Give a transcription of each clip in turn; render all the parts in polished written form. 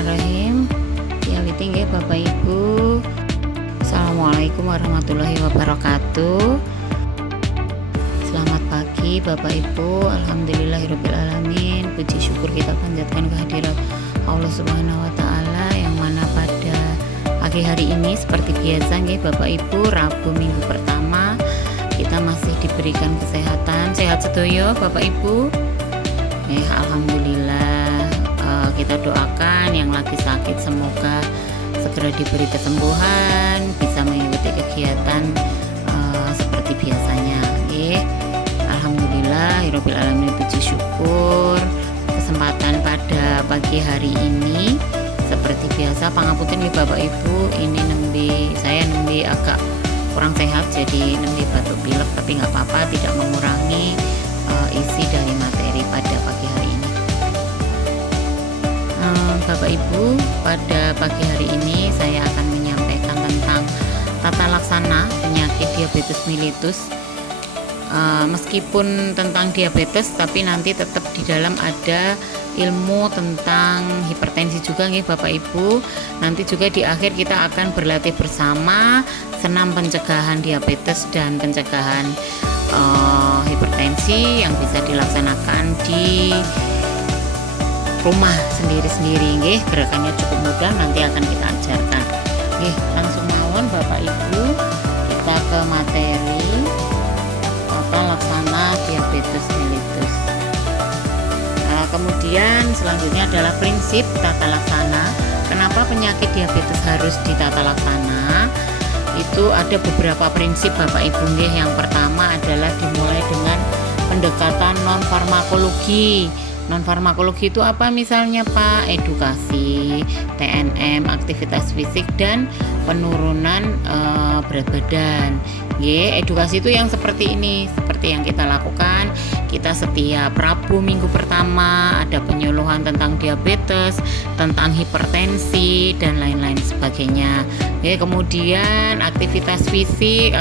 Bismillahirrahmanirrahim. Ya nggih Bapak Ibu. Assalamualaikum warahmatullahi wabarakatuh. Selamat pagi Bapak Ibu. Alhamdulillahirabbil alamin. Puji syukur kita panjatkan kehadirat Allah Subhanahu wa taala yang mana pada pagi hari ini seperti biasa nggih Bapak Ibu, Rabu minggu pertama kita masih diberikan kesehatan. Sehat sedoyo Bapak Ibu. Alhamdulillah. Kita doakan yang lagi sakit semoga segera diberi kesembuhan, bisa mengikuti kegiatan seperti biasanya. Alhamdulillah, hirobbil alamin, puji syukur kesempatan pada pagi hari ini seperti biasa. Pangapunten nih Bapak Ibu, ini saya agak kurang sehat, jadi nembe batuk pilek, tapi nggak apa-apa, tidak mengurangi isi dari materi pada pagi hari ini. Bapak Ibu, pada pagi hari ini saya akan menyampaikan tentang tata laksana penyakit diabetes mellitus. Meskipun tentang diabetes, tapi nanti tetap di dalam ada ilmu tentang hipertensi juga nih Bapak Ibu. Nanti juga di akhir kita akan berlatih bersama senam pencegahan diabetes dan pencegahan hipertensi yang bisa dilaksanakan di rumah sendiri-sendiri nggih. Gerakannya cukup mudah, nanti akan kita ajarkan nggih. Langsung mawon Bapak Ibu, kita ke materi tata laksana diabetes mellitus. Kemudian selanjutnya adalah prinsip tata laksana. Kenapa penyakit diabetes harus ditata laksana? Itu ada beberapa prinsip Bapak Ibu nggih. Yang pertama adalah dimulai dengan pendekatan non farmakologi. Non farmakologi itu apa misalnya Pak? Edukasi, TNM, aktivitas fisik dan penurunan berat badan. Edukasi itu yang seperti ini, seperti yang kita lakukan. Kita setiap Rabu minggu pertama ada penyuluhan tentang diabetes, tentang hipertensi dan lain-lain sebagainya. Kemudian aktivitas fisik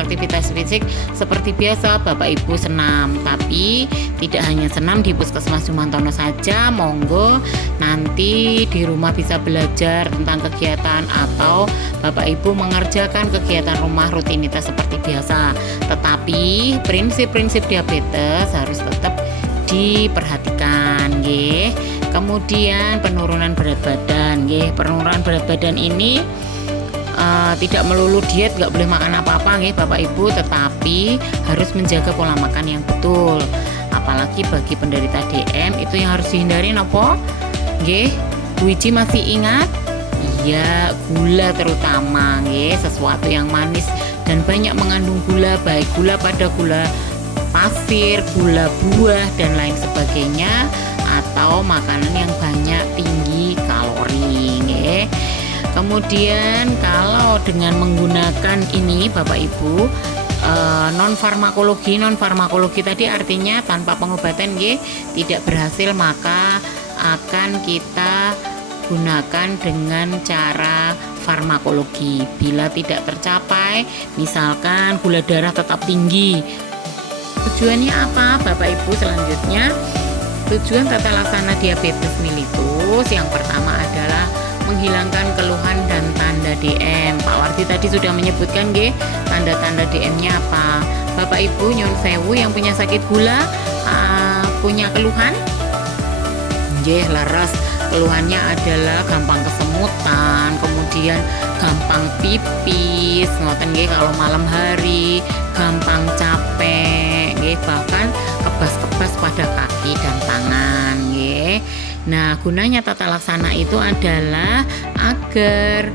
seperti biasa Bapak Ibu senam, tapi tidak hanya senam di Puskesmas Jumantono saja, monggo nanti di rumah bisa belajar tentang kegiatan atau Bapak Ibu mengerjakan kegiatan rumah rutinitas seperti biasa. Tetapi prinsip-prinsip diabetes harus tetap diperhatikan nggih. Kemudian penurunan berat badan nggih. Penurunan berat badan ini tidak melulu diet, nggak boleh makan apa-apa nggih Bapak Ibu, tetapi harus menjaga pola makan yang betul. Apalagi bagi penderita DM itu yang harus dihindari nopo nggih. Bu Iji masih ingat? Iya, gula terutama nggih, sesuatu yang manis dan banyak mengandung gula, baik gula pada gula pasir, gula buah dan lain sebagainya, atau makanan yang banyak tinggi kalori nggih. Kemudian kalau dengan menggunakan ini Bapak Ibu, non farmakologi tadi artinya tanpa pengobatan nggih, tidak berhasil, maka akan kita gunakan dengan cara farmakologi. Bila tidak tercapai, misalkan gula darah tetap tinggi, tujuannya apa Bapak Ibu? Selanjutnya tujuan tata laksana diabetes mellitus yang pertama adalah menghilangkan keluhan dan tanda DM. Pak Wardi tadi sudah menyebutkan nggih, tanda-tanda DM-nya apa. Bapak Ibu nyun sewu yang punya sakit gula punya keluhan nggih, leres. Keluhannya adalah gampang kesemutan, kemudian gampang pipis, ngoten nggih, kalau malam hari gampang capek nggih, bahkan kebas-kebas pada kaki dan tangan nggih. Nah, gunanya tata laksana itu adalah agar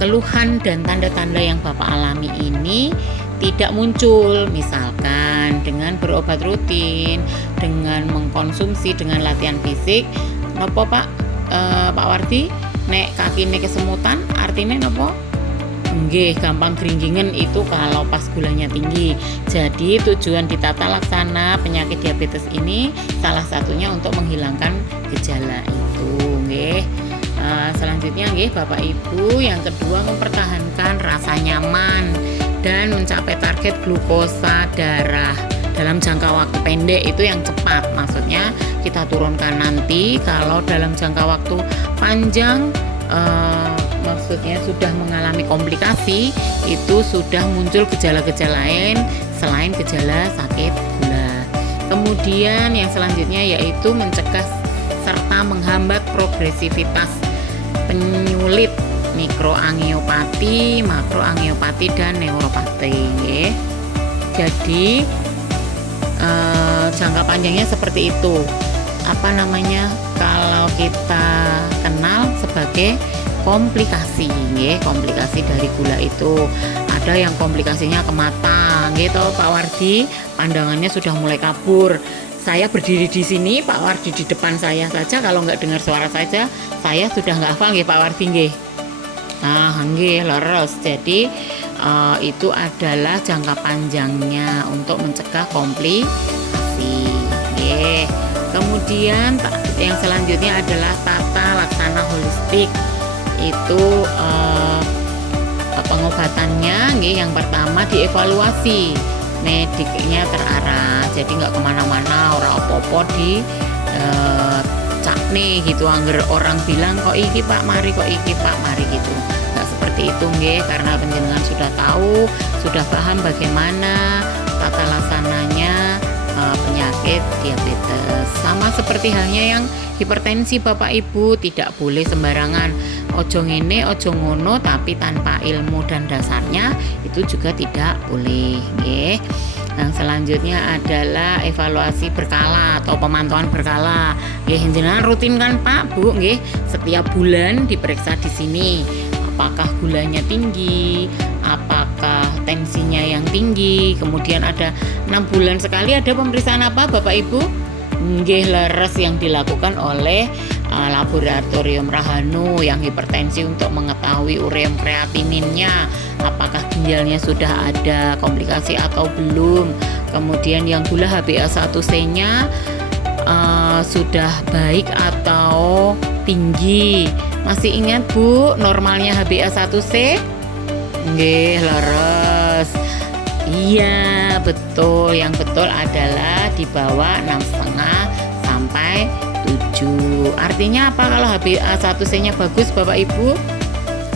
keluhan dan tanda-tanda yang Bapak alami ini tidak muncul, misalkan dengan berobat rutin, dengan mengkonsumsi, dengan latihan fisik. Nopo Pak Wardi, nek kaki nek kesemutan artinya nopo? Nggih, gampang geringgingen itu kalau pas gulanya tinggi. Jadi tujuan ditata laksana penyakit diabetes ini salah satunya untuk menghilangkan gejala itu nggih. Selanjutnya nggih Bapak Ibu, yang kedua mempertahankan rasa nyaman dan mencapai target glukosa darah dalam jangka waktu pendek itu yang cepat, maksudnya kita turunkan nanti. Kalau dalam jangka waktu panjang maksudnya sudah mengalami komplikasi, itu sudah muncul gejala-gejala lain selain gejala sakit gula. Kemudian yang selanjutnya yaitu mencegah serta menghambat progresivitas penyulit mikroangiopati, makroangiopati, dan neuropati. Jadi jangka panjangnya seperti itu. Kalau kita kenal sebagai komplikasi, komplikasi dari gula itu ada yang komplikasinya ke mata, gitu Pak Wardi, pandangannya sudah mulai kabur. Saya berdiri di sini, Pak Wardi di depan saya saja, kalau nggak dengar suara saja, saya sudah nggak hafal Pak Wardi nggih. Leres. Jadi itu adalah jangka panjangnya untuk mencegah komplikasi. Kemudian yang selanjutnya adalah tata laksana holistik. Itu pengobatannya, yang pertama dievaluasi mediknya terarah, jadi nggak kemana-mana, ora opo-opo di cakne gitu, angger orang bilang kok iki Pak mari, kok iki Pak mari gitu, nggak seperti itu karena panjenengan sudah tahu, sudah paham bagaimana tata laksananya penyakit diabetes. Sama seperti halnya yang hipertensi Bapak Ibu, tidak boleh sembarangan ojo ngene ojo ngono tapi tanpa ilmu dan dasarnya, itu juga tidak boleh. Yang selanjutnya adalah evaluasi berkala atau pemantauan berkala. Jenengan rutin kan Pak Bu, setiap bulan diperiksa di sini. Apakah gulanya tinggi, apakah tensinya yang tinggi. Kemudian ada 6 bulan sekali ada pemeriksaan apa Bapak Ibu? Leres yang dilakukan oleh laboratorium Rahanu yang hipertensi untuk mengetahui ureum kreatininnya, apakah ginjalnya sudah ada komplikasi atau belum. Kemudian yang gula HbA1c-nya sudah baik atau tinggi. Masih ingat Bu normalnya HbA1c? Leres. Iya betul, yang betul adalah di bawah 6,5 sampai 7. Artinya apa kalau HbA1c-nya bagus Bapak Ibu?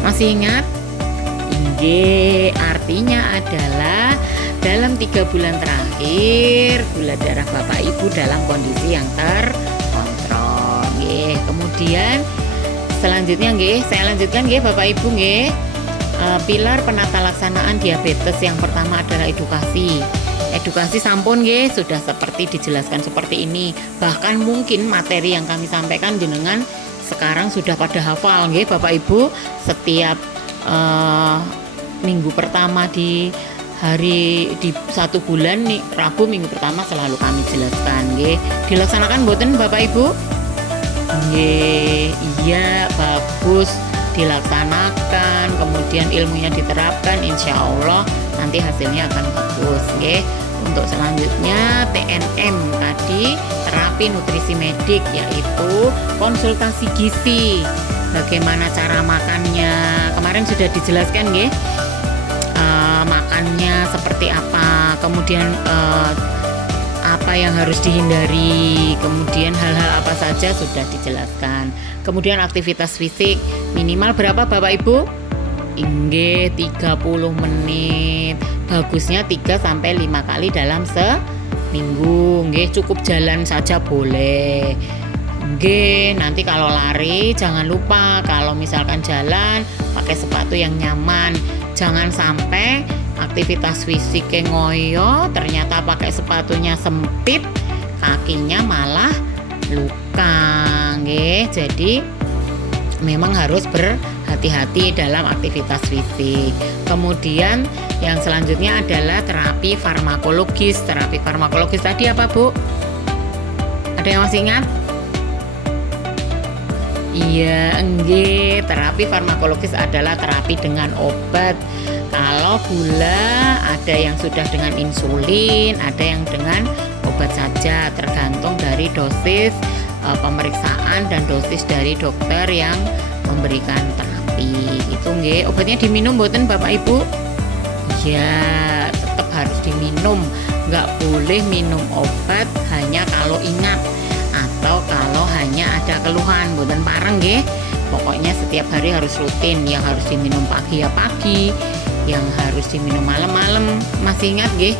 Masih ingat? Artinya adalah dalam 3 bulan terakhir gula darah Bapak Ibu dalam kondisi yang terkontrol. Kemudian selanjutnya saya lanjutkan Bapak Ibu. Pilar penata laksanaan diabetes yang pertama adalah edukasi. Edukasi sampun sudah seperti dijelaskan seperti ini. Bahkan mungkin materi yang kami sampaikan jenengan sekarang sudah pada hafal Bapak Ibu. Setiap minggu pertama di 1 bulan nih, Rabu minggu pertama selalu kami jelaskan. Dilaksanakan mboten Bapak Ibu? Iya bagus, dilaksanakan, kemudian ilmunya diterapkan, insya Allah nanti hasilnya akan bagus. Untuk selanjutnya TNM tadi, terapi nutrisi medik, yaitu konsultasi gizi, bagaimana cara makannya kemarin sudah dijelaskan makannya seperti apa, kemudian apa yang harus dihindari, kemudian hal-hal apa saja sudah dijelaskan. Kemudian aktivitas fisik minimal berapa Bapak Ibu? 30 menit. Bagusnya 3 sampai 5 kali dalam seminggu. Cukup jalan saja boleh. Nanti kalau lari jangan lupa kalau misalkan jalan pakai sepatu yang nyaman. Jangan sampai aktivitas fisik ngoyo ternyata pakai sepatunya sempit, kakinya malah luka. Jadi memang harus berhati-hati dalam aktivitas fisik. Kemudian yang selanjutnya adalah terapi farmakologis. Terapi farmakologis tadi apa Bu? Ada yang masih ingat? Iya, terapi farmakologis adalah terapi dengan obat. Kalau gula ada yang sudah dengan insulin, ada yang dengan obat saja, tergantung dari dosis pemeriksaan dan dosis dari dokter yang memberikan terapi. Itu obatnya diminum mboten Bapak Ibu? Ya, tetap harus diminum nggak boleh minum obat hanya kalau ingat atau kalau hanya ada keluhan, mboten pareng nggih. Pokoknya setiap hari harus rutin, yang harus diminum pagi ya pagi, yang harus diminum malam-malam. Masih ingat nggih?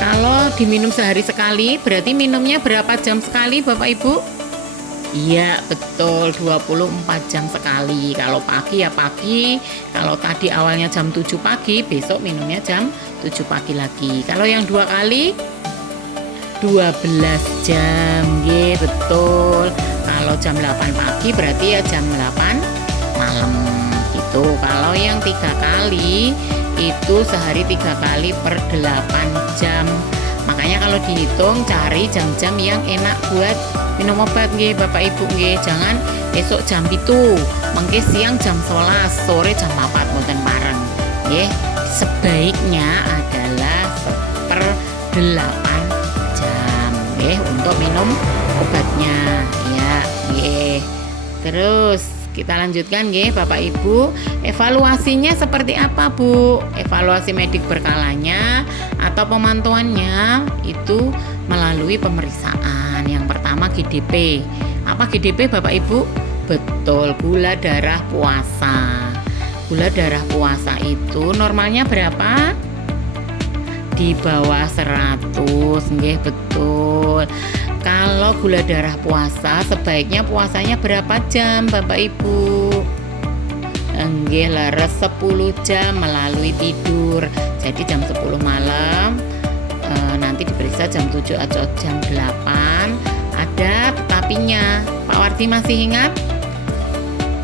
Kalau diminum sehari sekali, berarti minumnya berapa jam sekali Bapak Ibu? Iya betul, 24 jam sekali. Kalau pagi ya pagi, kalau tadi awalnya jam 7 pagi, besok minumnya jam 7 pagi lagi. Kalau yang 2 kali 12 jam, nggih betul. Kalau jam 8 pagi berarti ya jam 8 malam gitu. Kalau yang 3 kali itu sehari 3 kali per 8 jam. Makanya kalau dihitung cari jam-jam yang enak buat minum obat nggih Bapak Ibu nggih. Jangan esok jam 7, mengke siang jam 11, sore jam 4 mboten pareng nggih. Sebaiknya adalah per 8 jam nggih untuk minum obatnya ya nggih. Terus kita lanjutkan nggih Bapak Ibu. Evaluasinya seperti apa Bu? Evaluasi medik berkalanya atau pemantauannya itu melalui pemeriksaan. Yang pertama GDP. Apa GDP Bapak Ibu? Betul, gula darah puasa. Gula darah puasa itu normalnya berapa? Di bawah 100, nggih betul. Kalau gula darah puasa sebaiknya puasanya berapa jam Bapak Ibu? Nggih leres 10 jam melalui tidur. Jadi jam 10 malam nanti diperiksa jam 7 atau jam 8. Ada tetapinya. Pak Wardi masih ingat?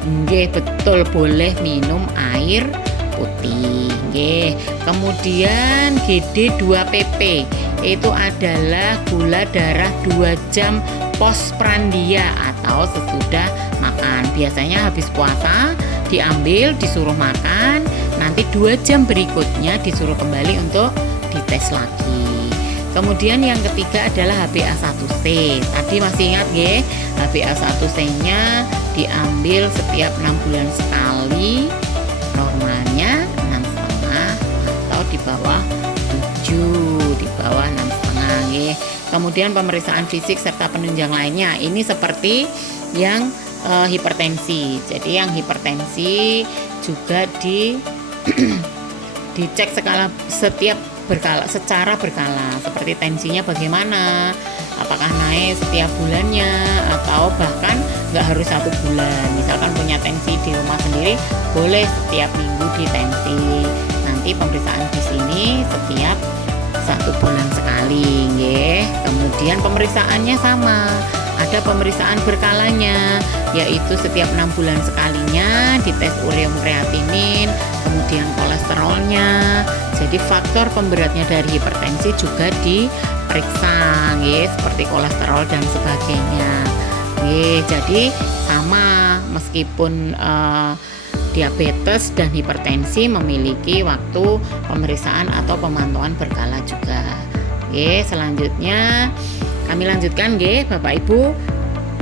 Nggih betul, boleh minum air putih nggih. Kemudian GD2PP itu adalah gula darah 2 jam postprandia atau sesudah makan. Biasanya habis puasa diambil, disuruh makan, nanti 2 jam berikutnya disuruh kembali untuk dites lagi. Kemudian yang ketiga adalah HbA1c. Tadi masih ingat nggih? HbA1c-nya diambil setiap 6 bulan sekali. Normalnya 6,5 atau di bawah 7, di bawah 6,5 nggih. Kemudian pemeriksaan fisik serta penunjang lainnya. Ini seperti yang hipertensi. Jadi yang hipertensi juga dicek secara berkala, seperti tensinya bagaimana, apakah naik setiap bulannya atau bahkan nggak harus 1 bulan. Misalkan punya tensi di rumah sendiri, boleh setiap minggu ditensi. Nanti pemeriksaan di sini setiap 1 bulan sekali, nggih. Kemudian pemeriksaannya sama, ada pemeriksaan berkalanya, yaitu setiap 6 bulan sekalinya dites ureum kreatinin, kemudian kolesterolnya. Jadi faktor pemberatnya dari hipertensi juga diperiksa, nggih, seperti kolesterol dan sebagainya. Nggih, jadi sama meskipun diabetes dan hipertensi memiliki waktu pemeriksaan atau pemantauan berkala juga. Nggih, selanjutnya kami lanjutkan nggih Bapak Ibu.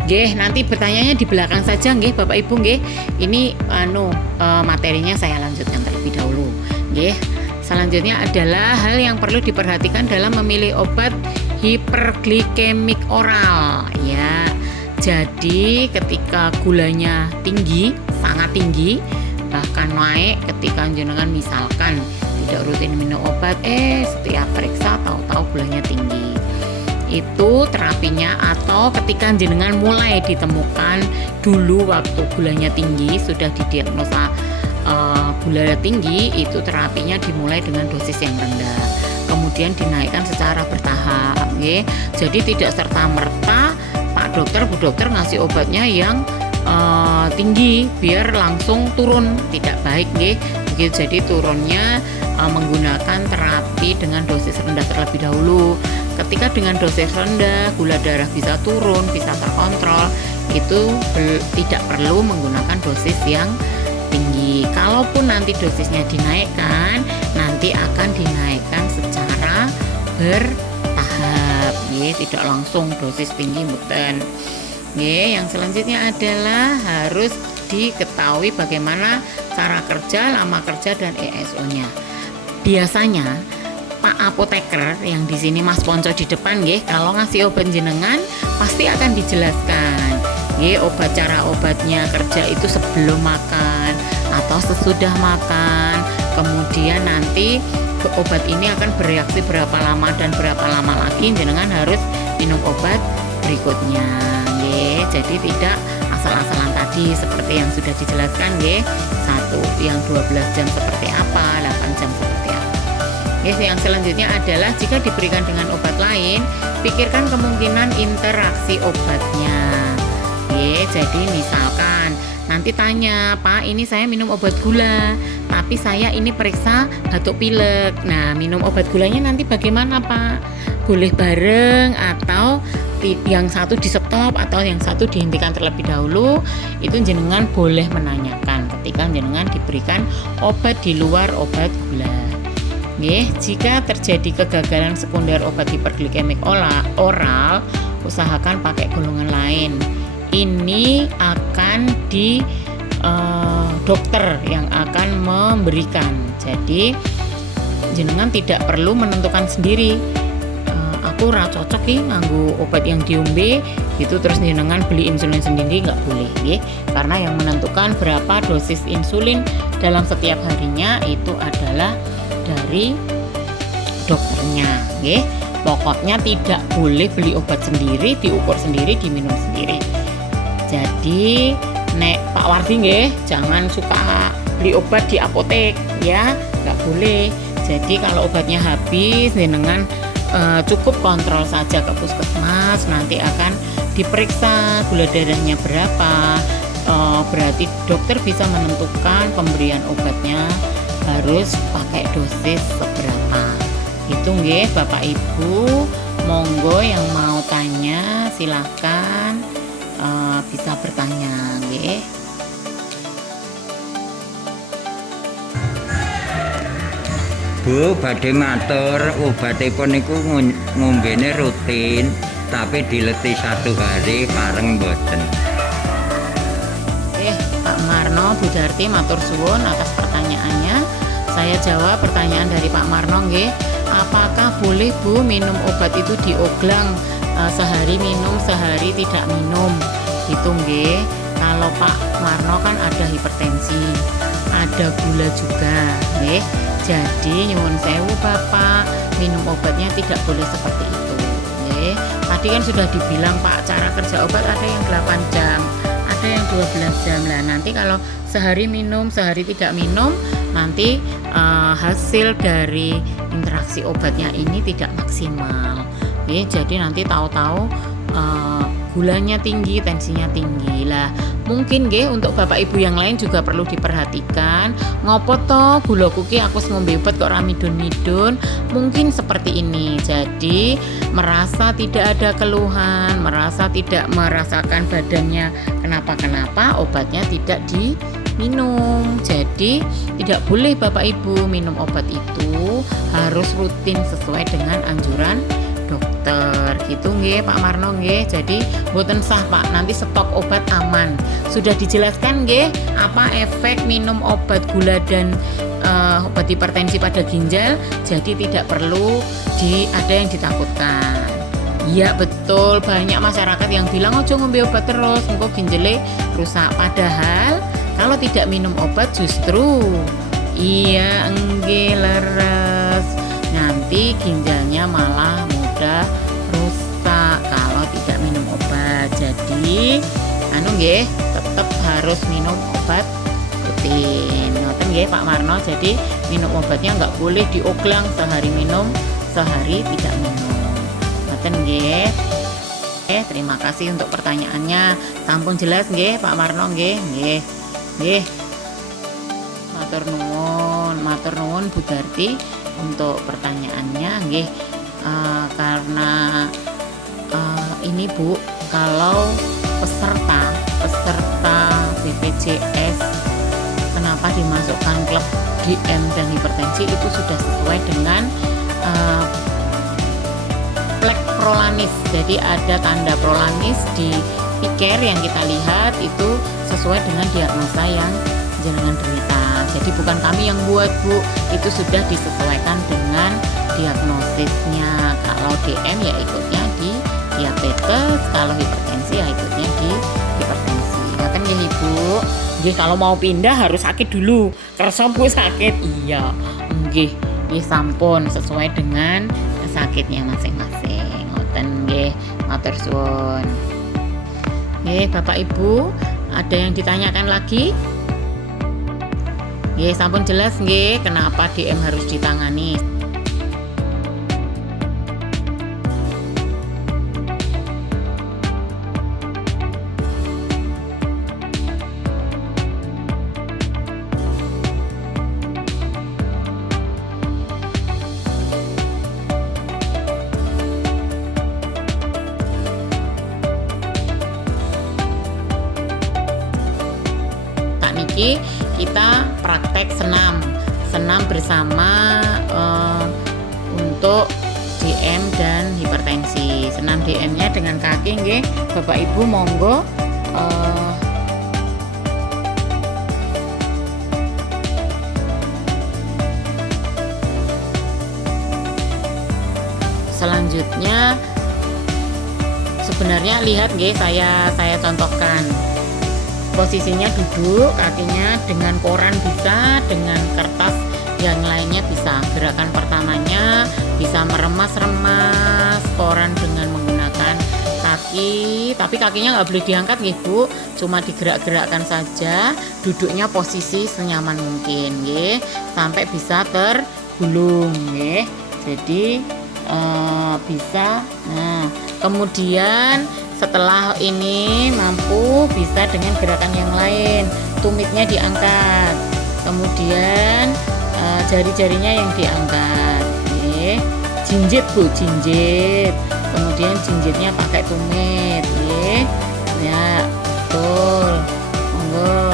Nggih, nanti pertanyaannya di belakang saja nggih Bapak Ibu nggih. Ini materinya saya lanjutkan terlebih dahulu. Nggih. Selanjutnya adalah hal yang perlu diperhatikan dalam memilih obat hiperglikemik oral ya. Jadi ketika gulanya tinggi, sangat tinggi, bahkan naik ketika jenengan misalkan tidak rutin minum obat, setiap periksa tahu-tahu gulanya tinggi. Itu terapinya, atau ketika jenengan mulai ditemukan dulu waktu gulanya tinggi, sudah didiagnosa gula tinggi, itu terapinya dimulai dengan dosis yang rendah, kemudian dinaikkan secara bertahap nggih. Jadi tidak serta-merta Pak Dokter, Bu Dokter ngasih obatnya yang tinggi biar langsung turun, tidak baik nggih. Begitu, jadi turunnya menggunakan terapi dengan dosis rendah terlebih dahulu. Ketika dengan dosis rendah gula darah bisa turun, bisa terkontrol, itu tidak perlu menggunakan dosis yang tinggi. Kalaupun nanti dosisnya dinaikkan, nanti akan dinaikkan secara bertahap, nggih, tidak langsung dosis tinggi mboten. Nggih, yang selanjutnya adalah harus diketahui bagaimana cara kerja, lama kerja dan ESO-nya. Biasanya Pak apoteker yang di sini Mas Ponco di depan nggih, kalau ngasih obat jenengan pasti akan dijelaskan nggih cara obatnya kerja itu sebelum makan atau sesudah makan. Kemudian nanti obat ini akan bereaksi berapa lama dan berapa lama lagi jenengan harus minum obat berikutnya nggih. Jadi tidak asal-asalan tadi seperti yang sudah dijelaskan nggih. Satu, yang 12 jam seperti apa, 8 jam seperti apa. Yang selanjutnya adalah jika diberikan dengan obat lain, pikirkan kemungkinan interaksi obatnya. Jadi misalkan nanti tanya, Pak, ini saya minum obat gula, tapi saya ini periksa batuk pilek. Nah, minum obat gulanya nanti bagaimana, Pak? Boleh bareng atau yang satu di stop atau yang satu dihentikan terlebih dahulu? Itu jenengan boleh menanyakan ketika jenengan diberikan obat di luar obat gula. Jika terjadi kegagalan sekunder obat hiperglikemik oral, usahakan pakai golongan lain. Ini akan di dokter yang akan memberikan. Jadi jenengan tidak perlu menentukan sendiri. Aku ra cocok nganggo obat yang diombe gitu, terus jenengan beli insulin sendiri, nggak boleh karena yang menentukan berapa dosis insulin dalam setiap harinya itu adalah dari dokternya Pokoknya tidak boleh beli obat sendiri, diukur sendiri, diminum sendiri. Jadi nek Pak Wardi jangan suka beli obat di apotek ya, nggak boleh. Jadi kalau obatnya habis jenengan cukup kontrol saja ke puskesmas, nanti akan diperiksa gula darahnya berapa. Berarti dokter bisa menentukan pemberian obatnya harus pakai dosis seberapa. Itu Bapak Ibu, monggo yang mau tanya silahkan bisa bertanya Bu, badhe matur obatipun niku ngombene rutin tapi dileti 1 hari pareng mboten. Pak Marno, Bu Darti matur suwun atas pertanyaannya. Saya jawab pertanyaan dari Pak Marno apakah boleh Bu minum obat itu dioglang, sehari minum sehari tidak minum gitu Kalau Pak Marno kan ada hipertensi, ada gula juga jadi nyuwun sewu Bapak, minum obatnya tidak boleh seperti itu Tadi kan sudah dibilang Pak, cara kerja obat ada yang 8 jam, ada yang 12 jam lah. Nanti kalau sehari minum, sehari tidak minum, nanti hasil dari interaksi obatnya ini tidak maksimal. Jadi nanti tahu-tahu gulanya tinggi, tensinya tinggi lah. Mungkin untuk Bapak Ibu yang lain juga perlu diperhatikan. Ngopo toh gula kuki aku ngombe obat kok ramidun-midun. Mungkin seperti ini. Jadi merasa tidak ada keluhan, merasa tidak merasakan badannya kenapa-kenapa, obatnya tidak diminum. Jadi tidak boleh Bapak Ibu minum obat itu, harus rutin sesuai dengan anjuran dokter gitu Pak Marno Jadi mboten sah Pak, nanti stok obat aman. Sudah dijelaskan apa efek minum obat gula dan obat hipertensi pada ginjal. Jadi tidak perlu ada yang ditakutkan. Iya betul, banyak masyarakat yang bilang ojo ngombe obat terus engko ginjale rusak. Padahal kalau tidak minum obat justru leres. Nanti ginjalnya malah mudah rusak kalau tidak minum obat. Jadi tetap harus minum obat rutin. Ngoten Pak Marno. Jadi minum obatnya nggak boleh dioglang, sehari minum, sehari tidak minum. Ngoten terima kasih untuk pertanyaannya. Sampun jelas Pak Marno Matur nuwun Bu Darti untuk pertanyaannya karena ini Bu, kalau peserta BPJS kenapa dimasukkan klub DM dan hipertensi itu sudah sesuai dengan plek prolanis. Jadi ada tanda prolanis di piker yang kita lihat itu sesuai dengan diagnosa yang jenengan derita. Jadi bukan kami yang buat Bu, itu sudah disesuaikan dengan diagnosisnya. Kalau DM ya ikutnya di diabetes, kalau hipertensi ya ikutnya di hipertensi. Ngoten nggih Ibu. Nggih, kalau mau pindah harus sakit dulu. Kersa Bu sakit. Iya. Nggih, sampun sesuai dengan sakitnya masing-masing. Ngoten nggih, matur suwun. Nggih, Bapak Ibu, ada yang ditanyakan lagi? Nggih, sampun jelas nggih kenapa DM harus ditangani. Niki kita praktek senam bersama untuk DM dan hipertensi. Senam DM-nya dengan kaki nggih. Bapak Ibu monggo selanjutnya sebenarnya lihat nggih, saya contohkan. Posisinya duduk, kakinya dengan koran bisa, dengan kertas yang lainnya bisa. Gerakan pertamanya bisa meremas-remas koran dengan menggunakan kaki, tapi kakinya nggak boleh diangkat nggih Bu, cuma digerak-gerakkan saja. Duduknya posisi senyaman mungkin nggih, sampai bisa tergulung nggih. Jadi bisa. Nah, kemudian setelah ini mampu bisa dengan gerakan yang lain, tumitnya diangkat, kemudian jari-jarinya yang diangkat, jinjit Bu, jinjit, kemudian jinjitnya pakai tumit, ya betul, monggo.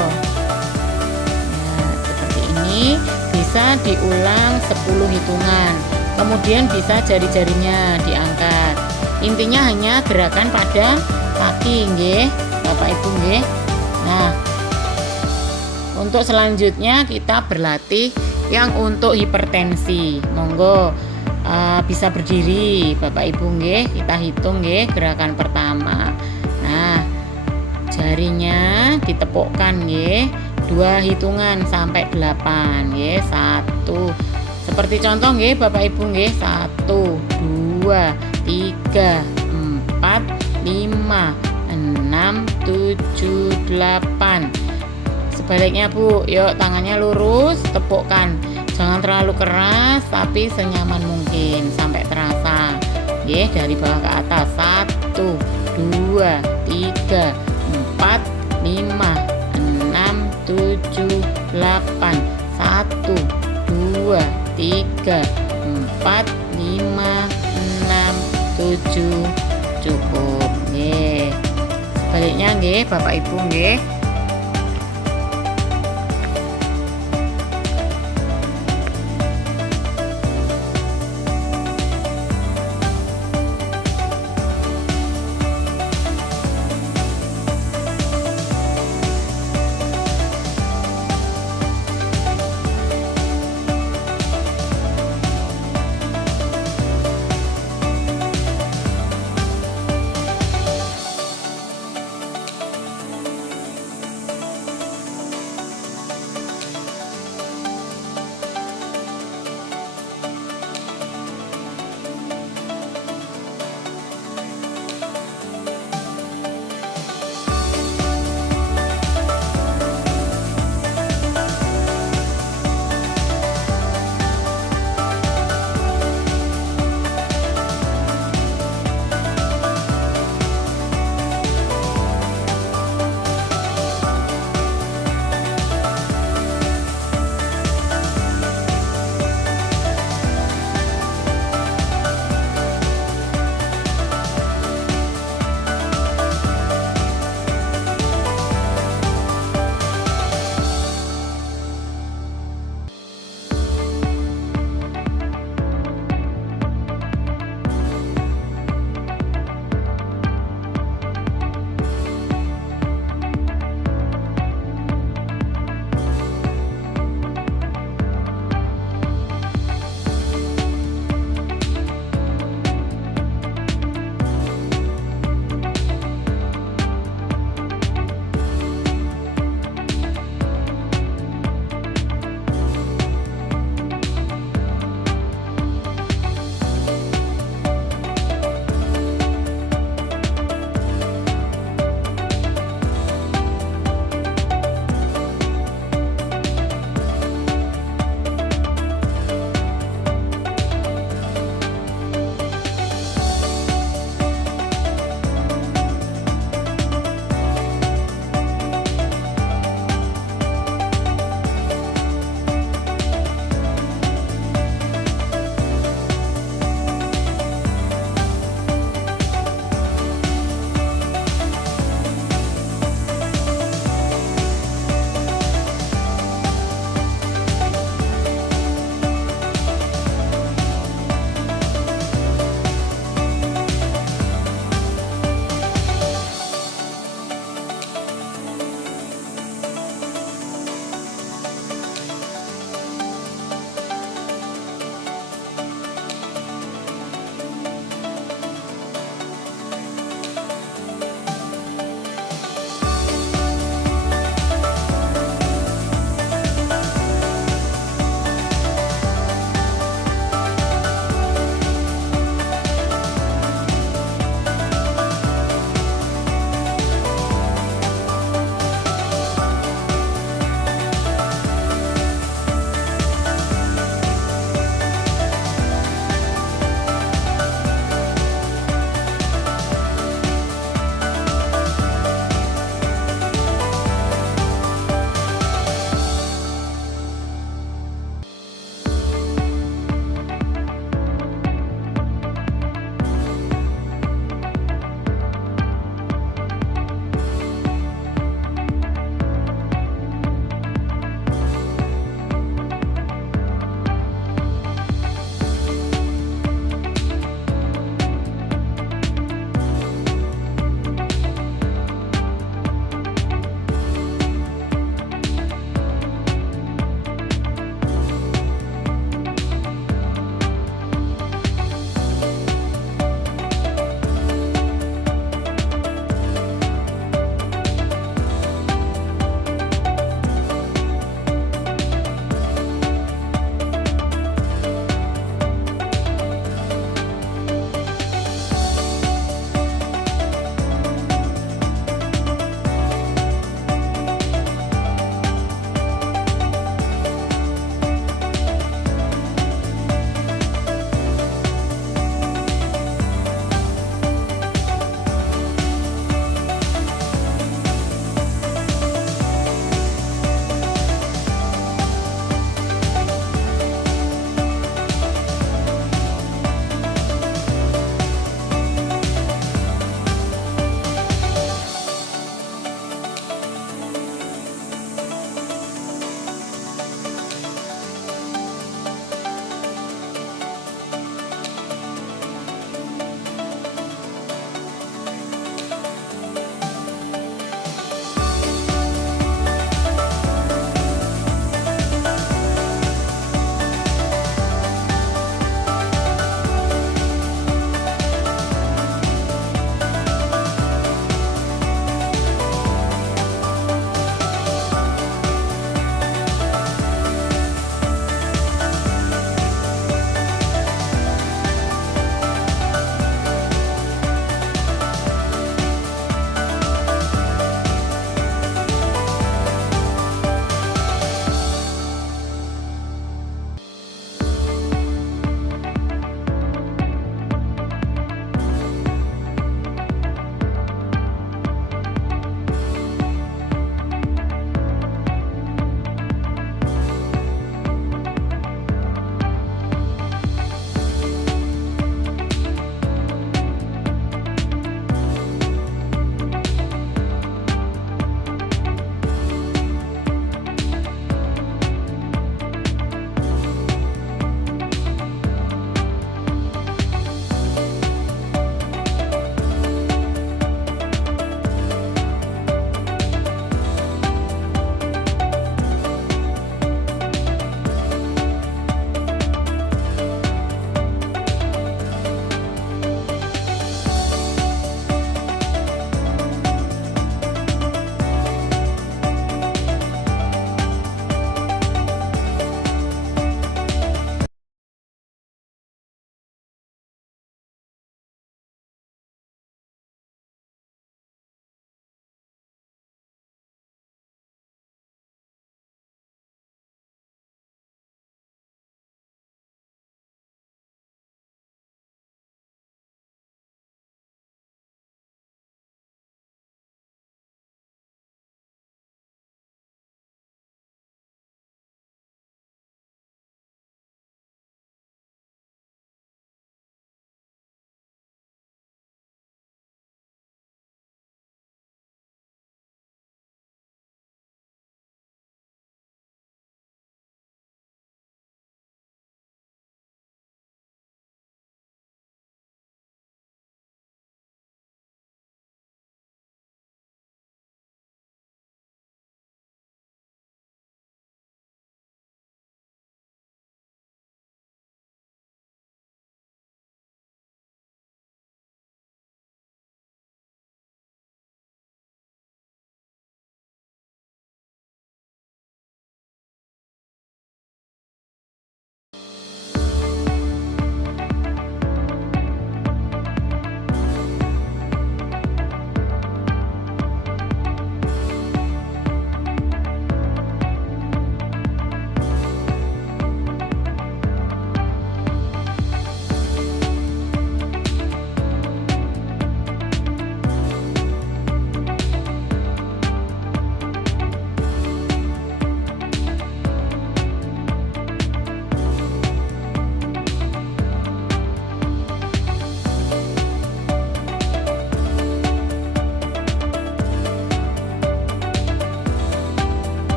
Ya, seperti ini bisa diulang 10 hitungan, kemudian bisa jari-jarinya diangkat. Intinya hanya gerakan pada kaki nggih, Bapak Ibu nggih. Nah, untuk selanjutnya kita berlatih yang untuk hipertensi. Monggo bisa berdiri Bapak Ibu nggih. Kita hitung nggih gerakan pertama. Nah, jarinya ditepukkan nggih. 2 hitungan sampai 8 nggih. 1. Seperti contoh nggih Bapak Ibu nggih. 1 2 3 4 5 6 7 8. Sebaliknya Bu, yuk tangannya lurus, tepukkan. Jangan terlalu keras tapi senyaman mungkin sampai terasa. Nggih, dari bawah ke atas. 1 2 3 4 5 6 7 8. 1 2 3 4 5 7. Cukup nggih. Sebaliknya nggih Bapak Ibu nggih.